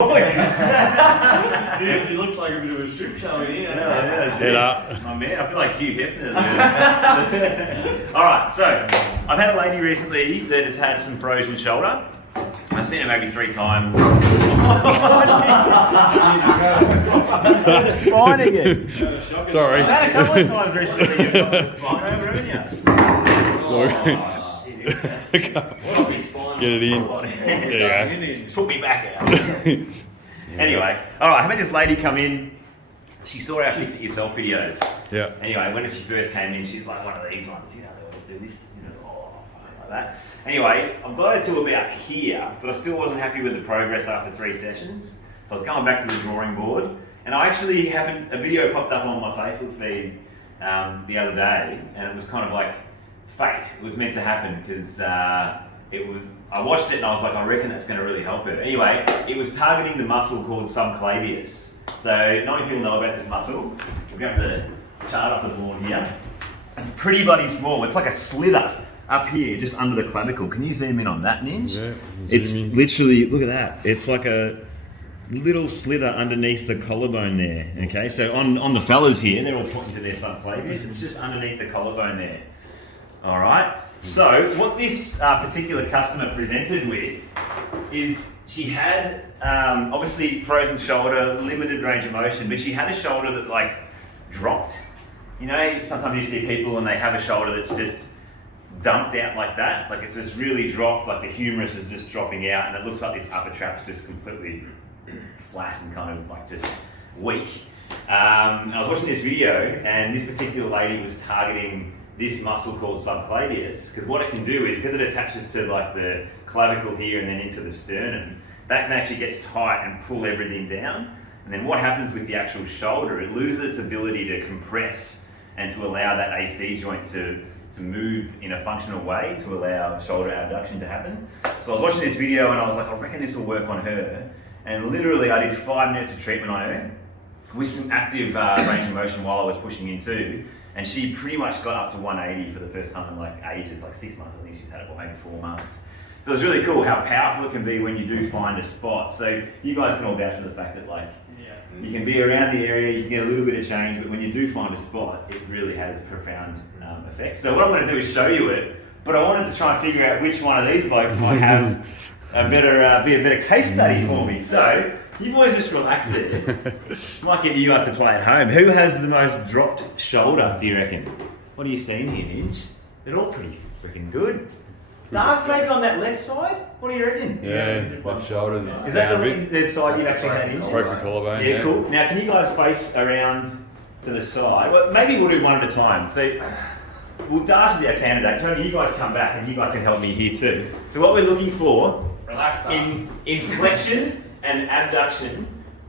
Yes, he looks like a bit of a strip show in here. Head up. My man, I feel like Hugh Hefner. Alright, so I've had a lady recently that has had some frozen shoulder. I've seen her maybe 3 times. The spine again. Sorry. I've had a couple of times recently that you've got the spine over, haven't you? Sorry. Get it in. There you Put me back out. Anyway, alright, I had this lady come in. She saw our Fix It Yourself videos. Yeah. Anyway, when she first came in, she's like one of these ones, you know, they always do this, you know, like that. Anyway, I've got her to about here, but I still wasn't happy with the progress after 3 sessions. So I was going back to the drawing board, and I actually happened, a video popped up on my Facebook feed the other day, and it was kind of like fate. It was meant to happen because I watched it and I was like, I reckon that's going to really help her. Anyway, it was targeting the muscle called Subclavius. So not many people know about this muscle. We'll grab the chart off the board here. It's pretty bloody small. It's like a slither up here, just under the clavicle. Can you zoom in on that, Ninja? Yeah, it's literally, look at that. It's like a little slither underneath the collarbone there. Okay, so on the fellas here, they're all pointing to their Subclavius. It's just underneath the collarbone there. All right. So what this particular customer presented with is she had obviously frozen shoulder, limited range of motion, but she had a shoulder that like dropped. You know, sometimes you see people and they have a shoulder that's just dumped out like that, like it's just really dropped, like the humerus is just dropping out, and it looks like this upper trap's just completely flat and kind of like just weak. And I was watching this video, and this particular lady was targeting this muscle called Subclavius, because what it can do is, because it attaches to like the clavicle here and then into the sternum, that can actually get tight and pull everything down. And then what happens with the actual shoulder, it loses its ability to compress and to allow that AC joint to move in a functional way to allow shoulder abduction to happen. So I was watching this video and I was like, I reckon this will work on her. And literally I did 5 minutes of treatment on her with some active range of motion while I was pushing in too. And she pretty much got up to 180 for the first time in like ages, like 6 months. I think she's had it for maybe 4 months. So it's really cool how powerful it can be when you do find a spot. So you guys can all vouch for the fact that like, you can be around the area, you can get a little bit of change, but when you do find a spot, it really has a profound effect. So what I'm going to do is show you it, but I wanted to try and figure out which one of these blokes might have a better, be a better case study for me. So you boys just relax it. Might get you guys to play at home. Who has the most dropped shoulder, do you reckon? What are you seeing here, Ninja? They're all pretty freaking good. Dars maybe on that left side? What do you reckon? Yeah, left shoulders. Is that the side you've actually had injured? Broke my collarbone. Yeah, cool. Now, can you guys face around to the side? Well, maybe we'll do one at a time. So, well, Darcy's our candidate, so maybe you guys come back and you guys can help me here too. So what we're looking for in flexion and abduction,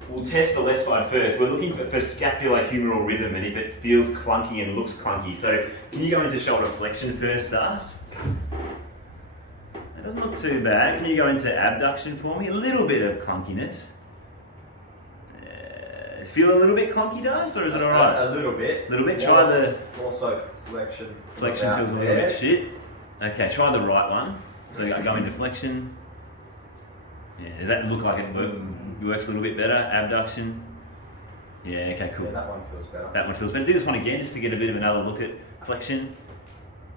we'll test the left side first. We're looking for scapulohumeral rhythm and if it feels clunky and looks clunky. So can you go into shoulder flexion first, Darcy? That doesn't look too bad. Can you go into abduction for me? A little bit of clunkiness. Feel a little bit clunky, does, or is it alright? A little bit. A little bit. Try the also flexion. flexion feels a little bit shit. Okay, try the right one. So I go into flexion. Yeah, does that look like it works a little bit better? Abduction. Yeah. Okay. Cool. Yeah, that one feels better. That one feels better. Do this one again, just to get a bit of another look at flexion.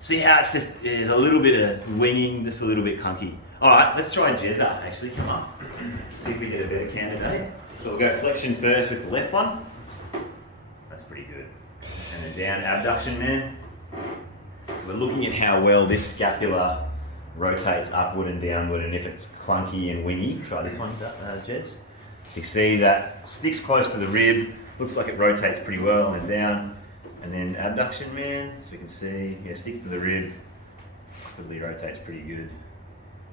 See how it's just there's a little bit of winging, just a little bit clunky. All right, let's try Jezza. Actually, come on. See if we get a better candidate. So we'll go flexion first with the left one. That's pretty good. And then down abduction, man. So we're looking at how well this scapula rotates upward and downward, and if it's clunky and wingy. Try this one, Jez. So you see that sticks close to the rib. Looks like it rotates pretty well and down. And then abduction, man, so we can see, yeah, sticks to the rib, probably rotates pretty good.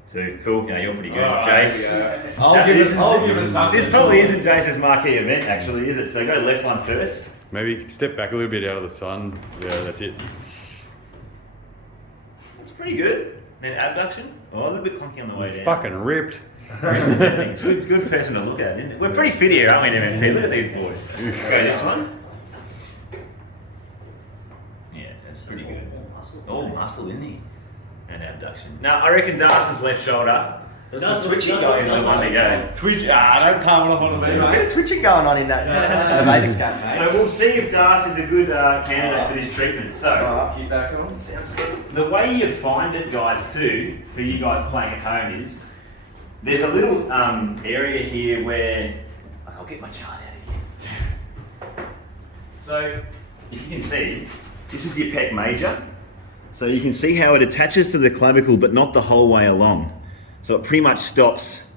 So cool, yeah, you're pretty good, Jace. I'll give it something. This probably isn't Jace's marquee event, actually, is it? So go left one first. Maybe step back a little bit out of the sun. Yeah, that's it. It's pretty good. Then abduction, oh, a little bit clunky on the way It's down. fucking ripped. Good person to look at, isn't it? We're pretty fit here, aren't we, in MMT? Look at these boys. Go this one. Pretty good. All muscle, isn't he? And abduction. Now, I reckon Darcy's left shoulder There's some twitching going on. One to go. Twitch. Don't palm it off on me, A bit mate. of twitching going on in that Vegas game, mate. So we'll see if Das is a good candidate for this treatment. So Alright. Keep that going. Sounds good. the way you find it, guys, too, for you guys playing at home is there's a little area here where I'll get my chart out again. So if you can see, this is your pec major. So you can see how it attaches to the clavicle, but not the whole way along. So it pretty much stops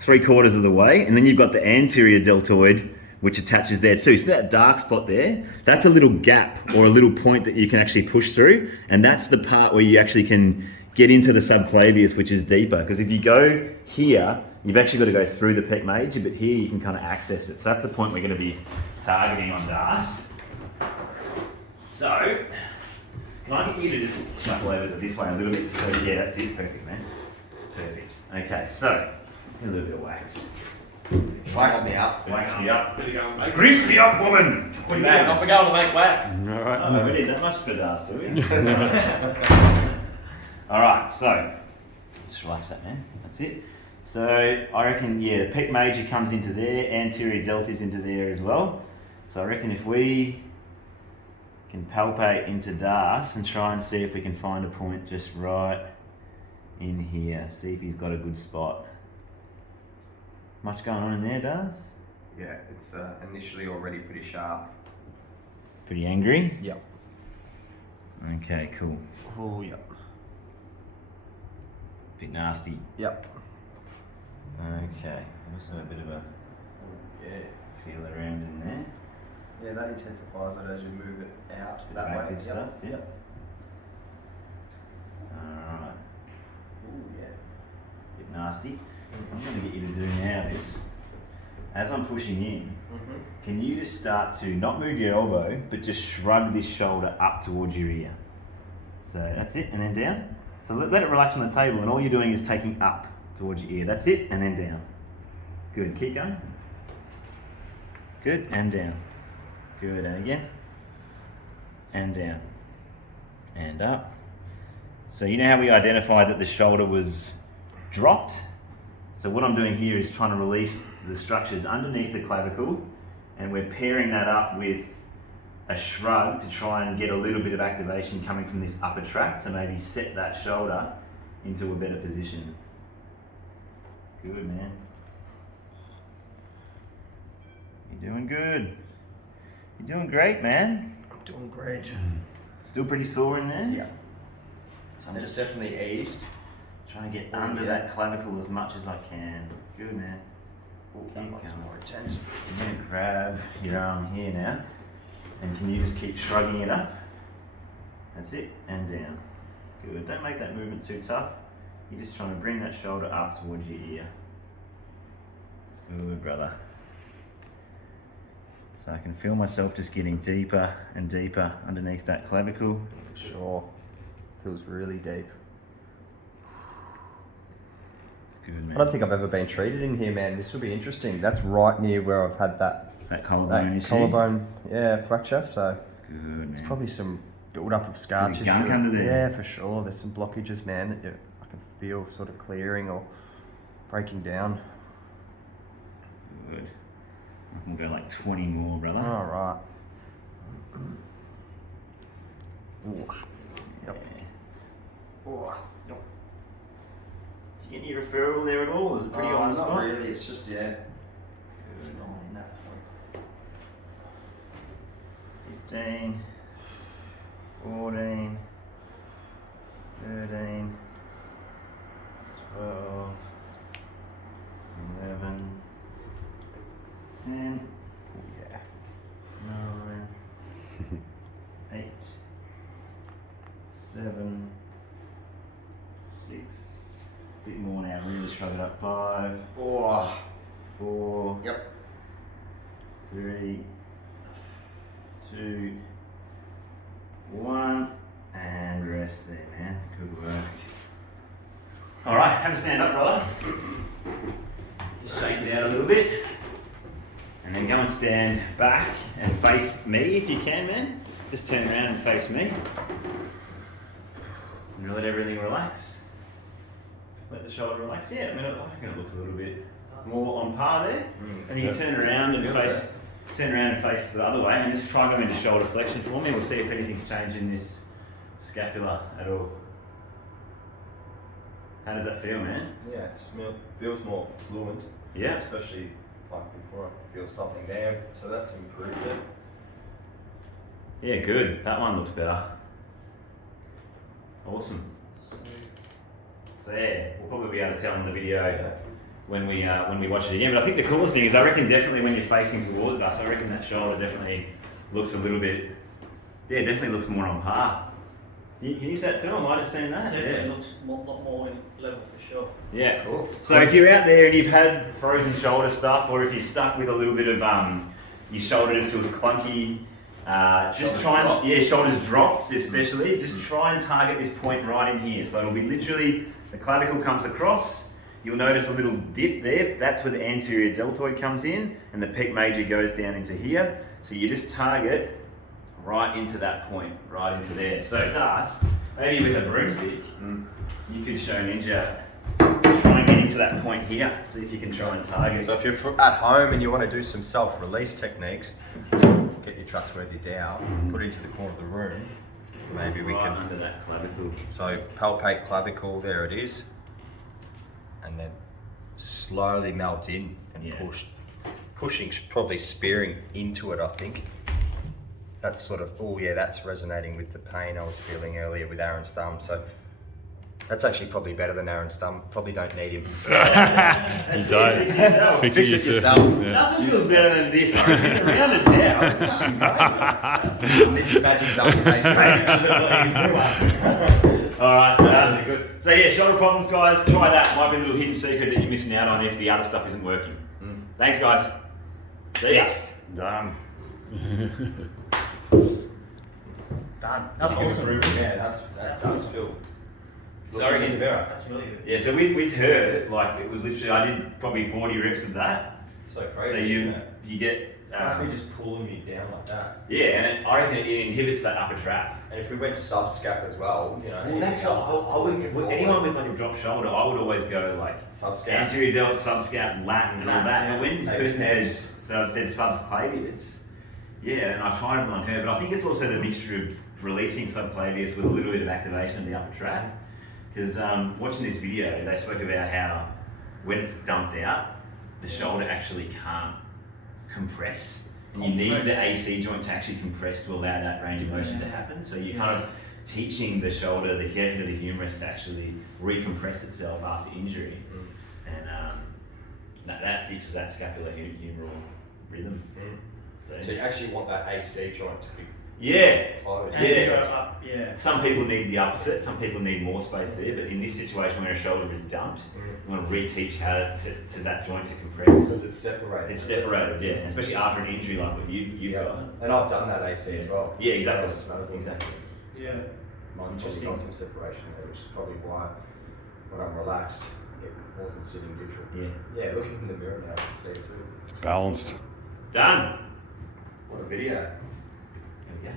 3/4 of the way, and then you've got the anterior deltoid, which attaches there too. So that dark spot there, that's a little gap or a little point that you can actually push through, and that's the part where you actually can get into the subclavius, which is deeper. Because if you go here, you've actually got to go through the pec major, but here you can kind of access it. So that's the point we're going to be targeting on Das. So, can I get you to just shuffle over to this way a little bit? So yeah, that's it. Perfect, man. Perfect. Okay, so a little bit of wax. Wax me up. Wax me up. Where you going, mate? Grease me up, woman. What are you Man, doing? I'll be going to make wax. Oh, we need that much for Das, do we? All right, so just relax that, man. That's it. So I reckon, yeah, the pec major comes into there, anterior delta's into there as well. So I reckon if we can palpate into Das and try and see if we can find a point just right in here. See if he's got a good spot. Much going on in there, Das? Yeah, it's initially already pretty sharp. Pretty angry? Yep. Okay, cool. Oh, yep. Bit nasty. Yep. Okay, also a bit of a feel around in there. Yeah, that intensifies it as you move it out Bit that of way. active stuff, yep. Alright, Ooh, yeah. bit nasty. I'm going to get you to do now this. As I'm pushing in, can you just start to not move your elbow, but just shrug this shoulder up towards your ear? So that's it, and then down. So let it relax on the table, and all you're doing is taking up towards your ear. That's it, and then down. Good, keep going. Good, and down. Good, and again. And down. And up. So you know how we identified that the shoulder was dropped? So what I'm doing here is trying to release the structures underneath the clavicle, and we're pairing that up with a shrug to try and get a little bit of activation coming from this upper tract to maybe set that shoulder into a better position. Good, man. You're doing good. You're doing great, man. I'm doing great. Still pretty sore in there? Yeah. So I'm It's just definitely eased. trying to get Oh, under yeah. that clavicle as much as I can. Good, man. Oh, that one's more intense. I'm going to grab your arm here now, and can you just keep shrugging it up? That's it, and down. Good. Don't make that movement too tough. You're just trying to bring that shoulder up towards your ear. That's good, brother. So I can feel myself just getting deeper and deeper underneath that clavicle. Sure. Feels really deep. It's good, man. I don't think I've ever been treated in here, man. This will be interesting. That's right near where I've had that Collarbone collarbone, fracture. So Good, man. probably some build-up of scar Bit of tissue. gunk under there. Yeah, for sure. There's some blockages, man, that I can feel sort of clearing or breaking down. Good. I can go like 20 more, brother. All right. Ooh. Yep. Yeah. Ooh. Did you get any referral there at all? Was it pretty on the spot? Not really. It's just Good. 15, 14, 13, 12, 11, 10, Yeah. 9, 8, 7, 6, a bit more now, really shrug it up, 5, Oh. 4, Yep. 3, 2, 1, and rest there, man. Good work. All right, have a stand up, brother. Just shake it out a little bit. And then go and stand back and face me if you can, man. Just turn around and face me. And let everything relax. let the shoulder relax. Yeah, I mean, I reckon it looks a little bit more on par there. And you can turn around and face the other way, and just try going into shoulder flexion for me. We'll see if anything's changed in this scapula at all. How does that feel, man? Yeah, it feels more fluent. Yeah. Especially like before, I feel something there, so that's improved it. Yeah, good. That one looks better. Awesome. So yeah, we'll probably be able to tell in the video when we watch it again. But I think the coolest thing is, I reckon definitely when you're facing towards us, I reckon that shoulder definitely looks a little bit. Yeah, definitely looks more on par. Can you see that too? I might have seen that. Definitely looks a lot more in level for sure. Yeah. Cool. So if you're out there and you've had frozen shoulder stuff, or if you're stuck with a little bit of your shoulder just feels clunky, just try and shoulders dropped especially. Just try and target this point right in here. So it'll be literally the clavicle comes across. You'll notice a little dip there. That's where the anterior deltoid comes in, and the pec major goes down into here. So you just target right into that point, right into there. So Das, maybe with a broomstick, you could show Ninja, try and get into that point here. See if you can try and target. So if you're at home and you want to do some self-release techniques, get your trustworthy dowel, put it into the corner of the room. Maybe we can under that clavicle. So palpate clavicle, there it is, and then slowly melt in and pushing, probably spearing into it. I think that's sort of that's resonating with the pain I was feeling earlier with Aaron's thumb. So that's actually probably better than Aaron's thumb. Probably don't need him. You don't. Fix it yourself. Yeah. Nothing feels better than this. Around it now. It's fucking great. This magic thumb is Alright, really good. So yeah, shoulder problems, guys. Try that. Might be a little hidden secret that you're missing out on if the other stuff isn't working. Thanks, guys. See you. Done. Done. That's awesome. Yeah, that does feel. Sorry, again. That's really good. Yeah, so with her, like it was literally, I did probably 40 reps of that. It's so crazy. So you get. Must be just pulling me down like that. Yeah, and I reckon it inhibits that upper trap. And if we went subscap as well, Well, that's what I would. Anyone with like a drop shoulder, I would always go like subscap, anterior delt, subscap, lat, and all that. And when this person said subclavius, yeah, and I tried it on her, but I think it's also the mixture of releasing subclavius with a little bit of activation of the upper trap. Because watching this video, they spoke about how when it's dumped out, the shoulder actually can't compress. And you need the AC joint to actually compress to allow that range of motion to happen. So you're kind of teaching the shoulder, the head of the humerus to actually recompress itself after injury. And that fixes that scapular humeral rhythm. So you actually want that AC joint to be Some people need the opposite. Some people need more space there. But in this situation where a shoulder is dumped, you want to reteach how to that joint to compress. Because it's separated. It's separated, yeah. And especially after an injury like what you've got. And I've done that AC as well. Yeah, exactly. Exactly. Yeah. Mine's just got some separation there, which is probably why when I'm relaxed, it wasn't sitting neutral. Yeah. Yeah, looking in the mirror now, I can see it too. Balanced. Done. What a video. There we go.